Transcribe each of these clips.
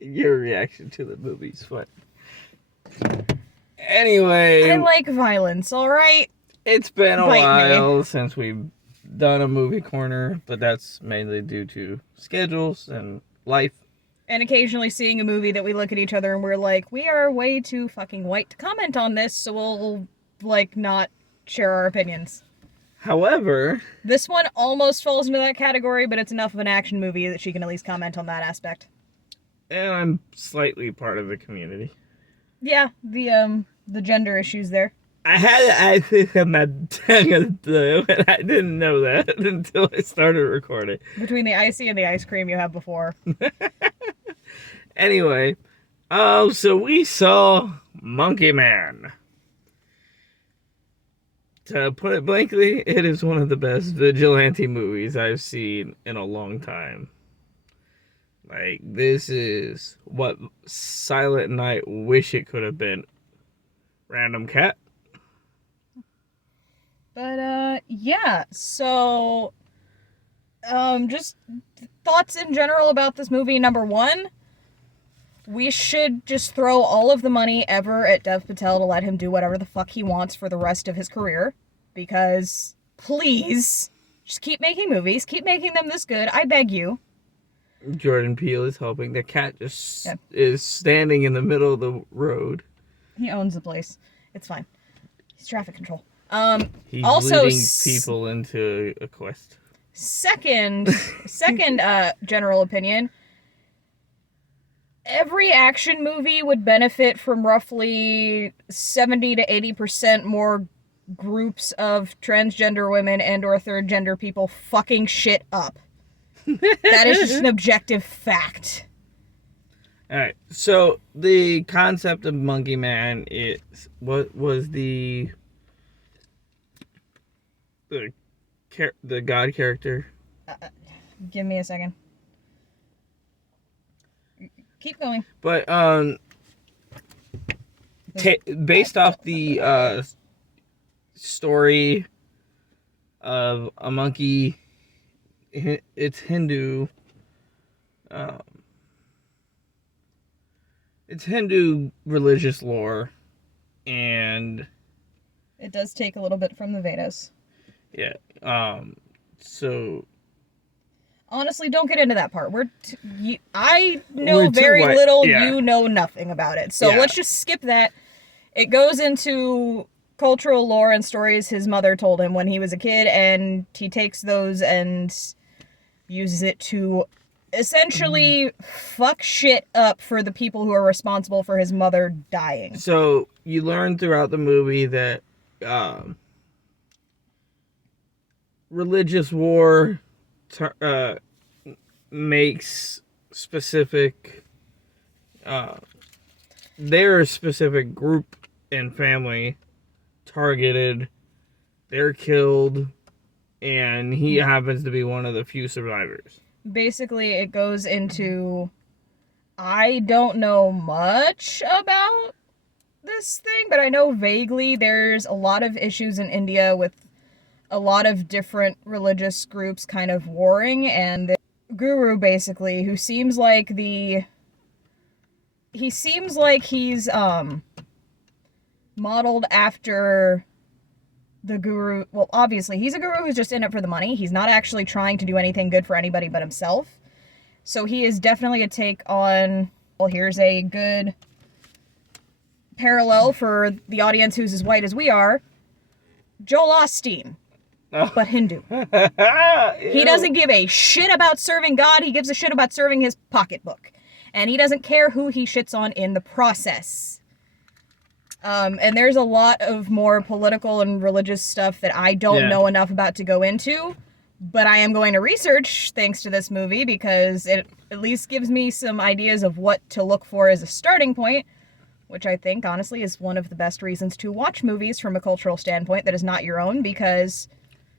Your reaction to the movie's fun. Anyway, I like violence, alright? it's been a Bite while since we've done a movie corner, but that's mainly due to schedules and life. And occasionally seeing a movie that we look at each other and we're like, we are way too fucking white to comment on this, so we'll, like, not share our opinions. However, This one almost falls into that category, but it's enough of an action movie that she can at least comment on that aspect. and I'm slightly part of the community. Yeah, the gender issues there. I had ISIS on my tongue, and I didn't know that until I started recording. Between the icy and the ice cream you have before. Anyway, so we saw Monkey Man. To put it blankly, it is one of the best vigilante movies I've seen in a long time. Like, this is what Silent Night wish it could have been. Random cat. But, yeah, so, just thoughts in general about this movie. Number one, we should just throw all of the money ever at Dev Patel to let him do whatever the fuck he wants for the rest of his career. Because, please, just keep making movies. Keep making them this good. I beg you. Jordan Peele is helping. The cat just is standing in the middle of the road. He owns the place. It's fine. He's traffic control. He's also leading people into a quest. Second, general opinion. Every action movie would benefit from roughly 70 to 80% more groups of transgender women and or third gender people fucking shit up. That is just an objective fact. Alright, so the concept of Monkey Man is, what was the god character? Give me a second. Keep going. But, based off the, story of a monkey, it's Hindu, it's Hindu religious lore, and it does take a little bit from the Vedas. Yeah, so honestly, don't get into that part. I know very little, yeah. You know nothing about it. So let's just skip that. It goes into cultural lore and stories his mother told him when he was a kid, and he takes those and uses it to essentially fuck shit up for the people who are responsible for his mother dying. So you learn throughout the movie that religious war makes specific their specific group and family targeted, they're killed, and he happens to be one of the few survivors. Basically, it goes into, I don't know much about this thing, but I know vaguely there's a lot of issues in India with a lot of different religious groups kind of warring, and the guru, basically, who seems like he's modeled after the guru. Well, obviously, he's a guru who's just in it for the money. He's not actually trying to do anything good for anybody but himself. So he is definitely a take on, well, here's a good parallel for the audience who's as white as we are, Joel Osteen. But Hindu. He doesn't give a shit about serving God. He gives a shit about serving his pocketbook. And he doesn't care who he shits on in the process. And there's a lot of more political and religious stuff that I don't know enough about to go into. But I am going to research thanks to this movie because it at least gives me some ideas of what to look for as a starting point. Which I think, honestly, is one of the best reasons to watch movies from a cultural standpoint that is not your own, because,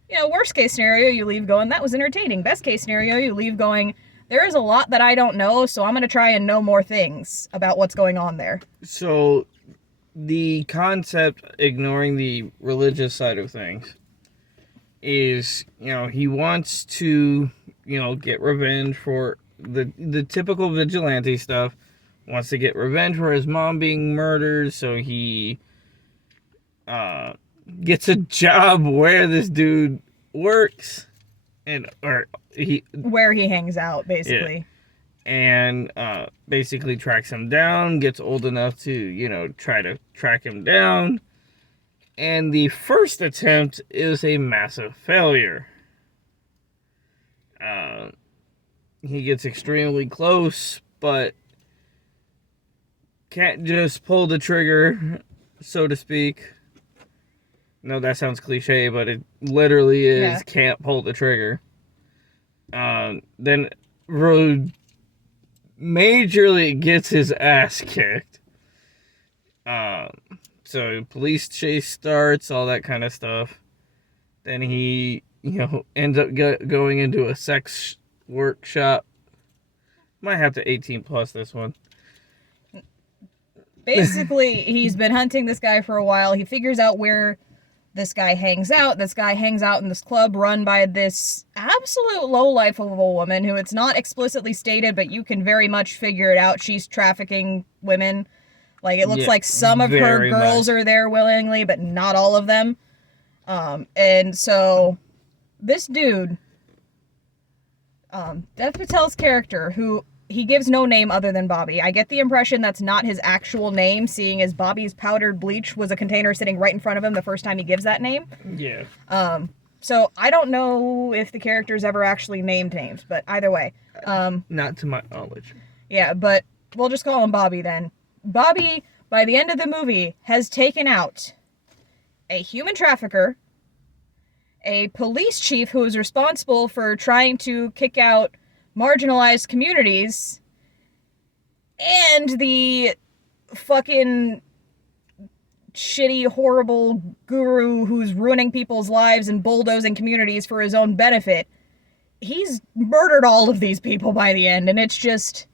you know, worst case scenario, you leave going, that was entertaining. Best case scenario, you leave going, there is a lot that I don't know, so I'm going to try and know more things about what's going on there. So, the concept, ignoring the religious side of things, is, you know, he wants to, you know, get revenge for the typical vigilante stuff. Wants to get revenge for his mom being murdered, so he gets a job where this dude works, where he hangs out, basically. Yeah, and basically tracks him down. Gets old enough to try to track him down, and the first attempt is a massive failure. He gets extremely close, but can't just pull the trigger, so to speak. No, that sounds cliche, but it literally is. Yeah. Can't pull the trigger. Then Rode majorly gets his ass kicked. So police chase starts, all that kind of stuff. Then he, ends up going into a sex workshop. Might have to 18 plus this one. Basically, he's been hunting this guy for a while. He figures out where this guy hangs out. This guy hangs out in this club run by this absolute lowlife of a woman who it's not explicitly stated, but you can very much figure it out. She's trafficking women. Like, it looks like some of her girls are there willingly, but not all of them. And so this dude, Dev Patel's character, who he gives no name other than Bobby. I get the impression that's not his actual name, seeing as Bobby's powdered bleach was a container sitting right in front of him the first time he gives that name. Yeah. So I don't know if the character's ever actually named names, but either way. Not to my knowledge. Yeah, but we'll just call him Bobby then. Bobby, by the end of the movie, has taken out a human trafficker, a police chief who is responsible for trying to kick out marginalized communities, and the fucking shitty, horrible guru who's ruining people's lives and bulldozing communities for his own benefit. He's murdered all of these people by the end, and it's just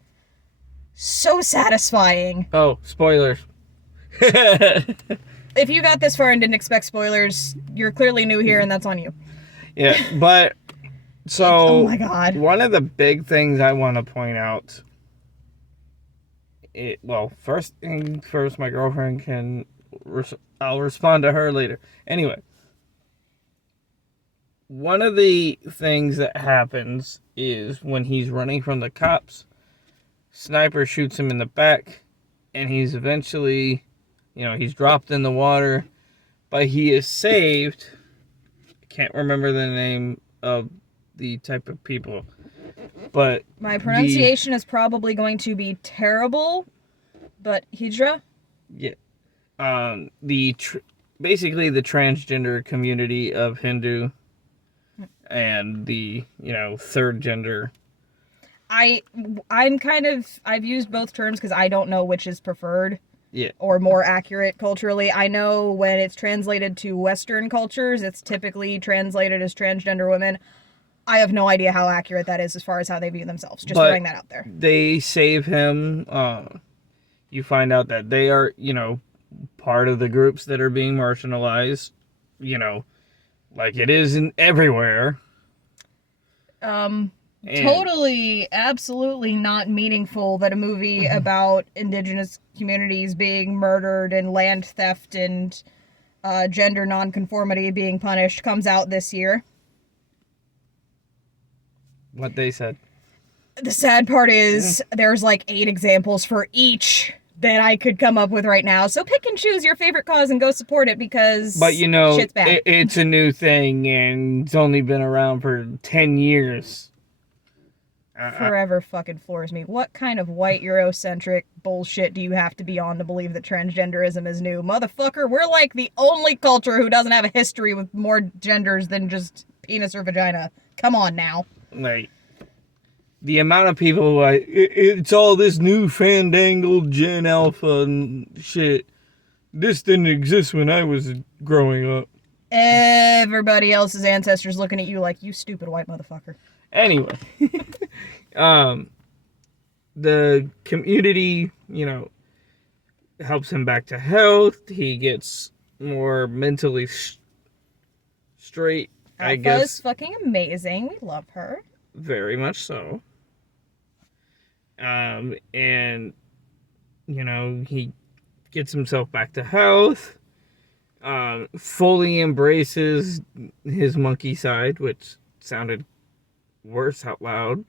so satisfying. Oh, spoilers. If you got this far and didn't expect spoilers, you're clearly new here, and that's on you. Yeah, but so oh my God. One of the big things I want to point out. First thing first, my girlfriend can. I'll respond to her later. Anyway, one of the things that happens is when he's running from the cops, sniper shoots him in the back, and he's eventually, he's dropped in the water, but he is saved. I can't remember the name of the type of people, but my pronunciation is probably going to be terrible, but Hijra? Yeah. Basically the transgender community of Hindu and the, third gender. I've used both terms because I don't know which is preferred. Yeah. Or more accurate culturally. I know when it's translated to Western cultures, it's typically translated as transgender women. I have no idea how accurate that is as far as how they view themselves. Just throwing that out there. They save him. You find out that they are, part of the groups that are being marginalized, like it is in everywhere. Totally, absolutely not meaningful that a movie about indigenous communities being murdered and land theft and gender nonconformity being punished comes out this year. What they said. The sad part is there's like 8 examples for each that I could come up with right now. So pick and choose your favorite cause and go support it because shit's bad. It's a new thing and it's only been around for 10 years. Forever fucking floors me. What kind of white Eurocentric bullshit do you have to be on to believe that transgenderism is new? Motherfucker, we're like the only culture who doesn't have a history with more genders than just penis or vagina. Come on now. Like, the amount of people like, it's all this new fandangled Gen Alpha and shit. This didn't exist when I was growing up. Everybody else's ancestors looking at you like, you stupid white motherfucker. Anyway, the community, helps him back to health. He gets more mentally straight, I guess. Alpha's fucking amazing. We love her. Very much so. And he gets himself back to health. Fully embraces his monkey side, which sounded worse out loud.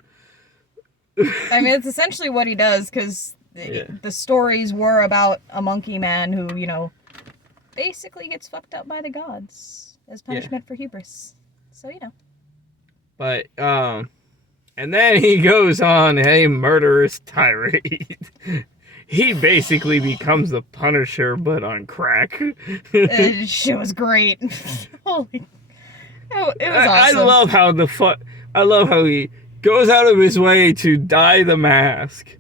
I mean, it's essentially what he does, because the stories were about a monkey man who, basically gets fucked up by the gods as punishment for hubris. So, But, and then he goes on a murderous tirade. He basically becomes the Punisher, but on crack. Shit was great. Holy, it was awesome. I love how he goes out of his way to dye the mask.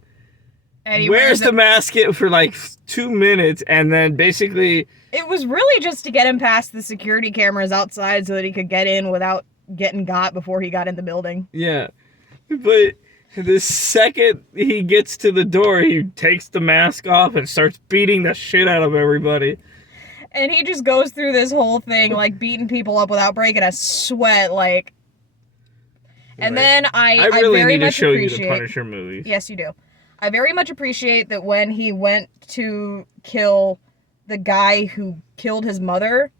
And he wears the mask for like 2 minutes, and then basically... It was really just to get him past the security cameras outside so that he could get in without getting got before he got in the building. Yeah. But the second he gets to the door, he takes the mask off and starts beating the shit out of everybody. And he just goes through this whole thing, like, beating people up without breaking a sweat, like... And then I really very need to much show you appreciate... the Punisher movies. Yes, you do. I very much appreciate that when he went to kill the guy who killed his mother,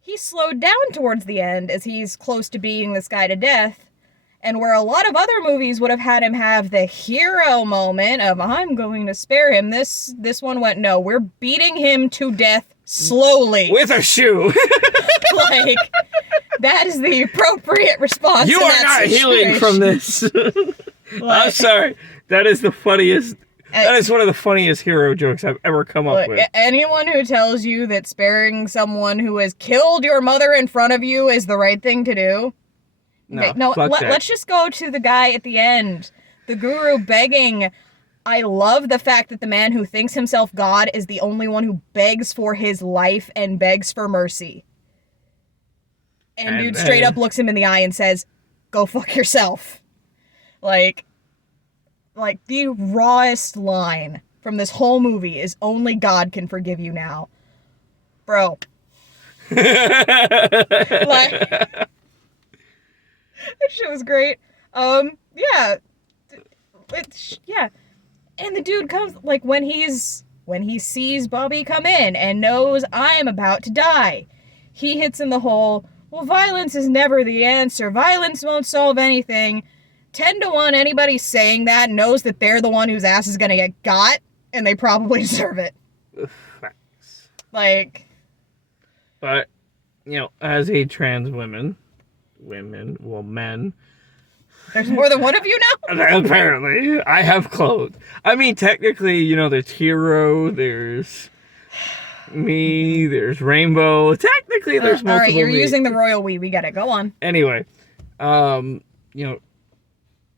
he slowed down towards the end as he's close to beating this guy to death. And where a lot of other movies would have had him have the hero moment of, I'm going to spare him, this one went, no, we're beating him to death slowly. With a shoe. Like, that is the appropriate response. You are not healing from this. I'm sorry. That is the funniest. That is one of the funniest hero jokes I've ever come up with. Anyone who tells you that sparing someone who has killed your mother in front of you is the right thing to do. Let's just go to the guy at the end. The guru begging. I love the fact that the man who thinks himself God is the only one who begs for his life and begs for mercy. And dude straight up looks him in the eye and says, go fuck yourself. Like the rawest line from this whole movie is only God can forgive you now. Bro. That shit was great. Yeah. And the dude comes, like, when he sees Bobby come in and knows I'm about to die, he hits in the whole, well, violence is never the answer. Violence won't solve anything. 10-1, anybody saying that knows that they're the one whose ass is gonna get got, and they probably deserve it. Facts. Like. But, as a trans men. There's more than one of you now? Apparently. I have clothes. I mean, technically, there's Hero, there's me, there's Rainbow. Technically, there's multiple. Alright, you're using the royal we get it. Go on. Anyway,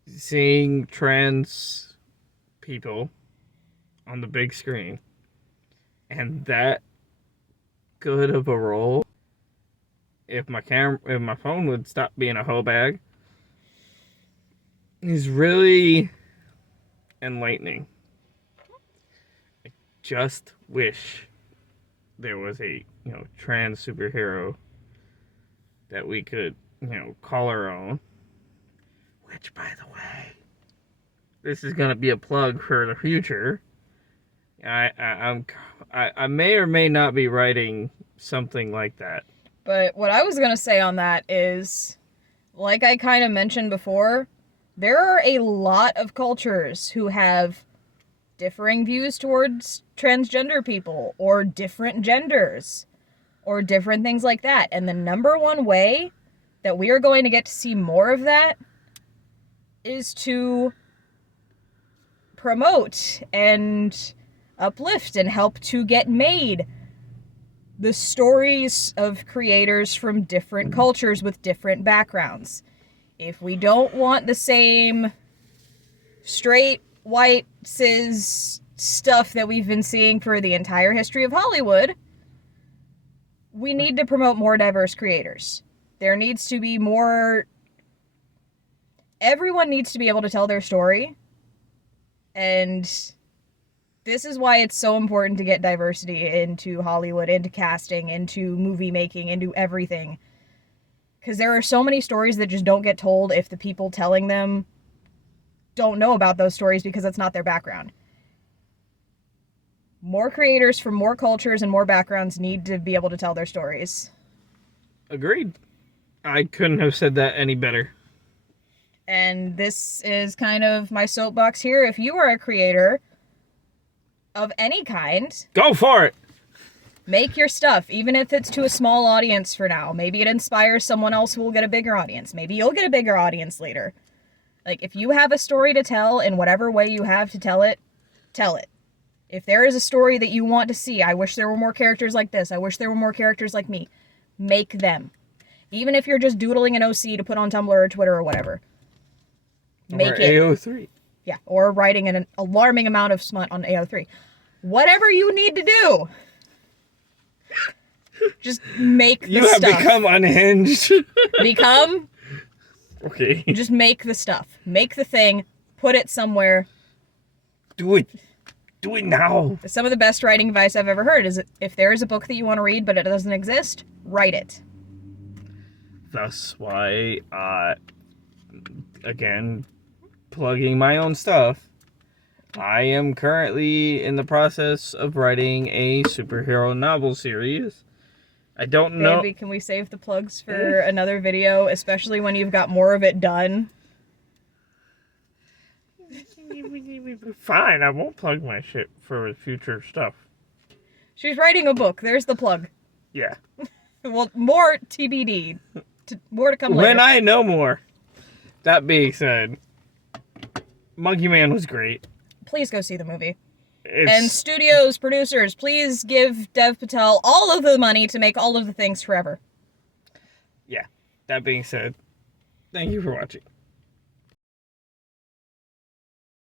seeing trans people on the big screen and that good of a role, if my phone would stop being a hoe bag, is really enlightening. I just wish there was a trans superhero that we could call our own. Which, by the way, this is gonna be a plug for the future. I may or may not be writing something like that. But what I was gonna say on that is, like I kind of mentioned before, there are a lot of cultures who have differing views towards transgender people, or different genders, or different things like that. And the number one way that we are going to get to see more of that is to promote and uplift and help to get made the stories of creators from different cultures with different backgrounds. If we don't want the same straight, white, cis stuff that we've been seeing for the entire history of Hollywood, we need to promote more diverse creators. There needs to be more... Everyone needs to be able to tell their story. And this is why it's so important to get diversity into Hollywood, into casting, into movie making, into everything. Because there are so many stories that just don't get told if the people telling them don't know about those stories because that's not their background. More creators from more cultures and more backgrounds need to be able to tell their stories. Agreed. I couldn't have said that any better. And this is kind of my soapbox here. If you are a creator of any kind, go for it. Make your stuff, even if it's to a small audience for now. Maybe it inspires someone else who will get a bigger audience. Maybe you'll get a bigger audience later. Like, if you have a story to tell in whatever way you have to tell it, tell it. If there is a story that you want to see, I wish there were more characters like this, I wish there were more characters like me, make them. Even if you're just doodling an OC to put on Tumblr or Twitter or whatever. Make or it. AO3. Yeah, or writing an alarming amount of smut on AO3. Whatever you need to do. Just make the You have stuff. become unhinged. Become? Okay. Just make the stuff. Make the thing. Put it somewhere. Do it. Do it now. Some of the best writing advice I've ever heard is if there is a book that you want to read but it doesn't exist, write it. That's why, again, plugging my own stuff, I am currently in the process of writing a superhero novel series. I don't know. Maybe can we save the plugs for another video, especially when you've got more of it done? Fine, I won't plug my shit for future stuff. She's writing a book. There's the plug. Yeah. Well, more TBD. More to come later. When I know more. That being said, Monkey Man was great. Please go see the movie. It's, And studios, producers, please give Dev Patel all of the money to make all of the things forever. yeah. That being said, thank you for watching.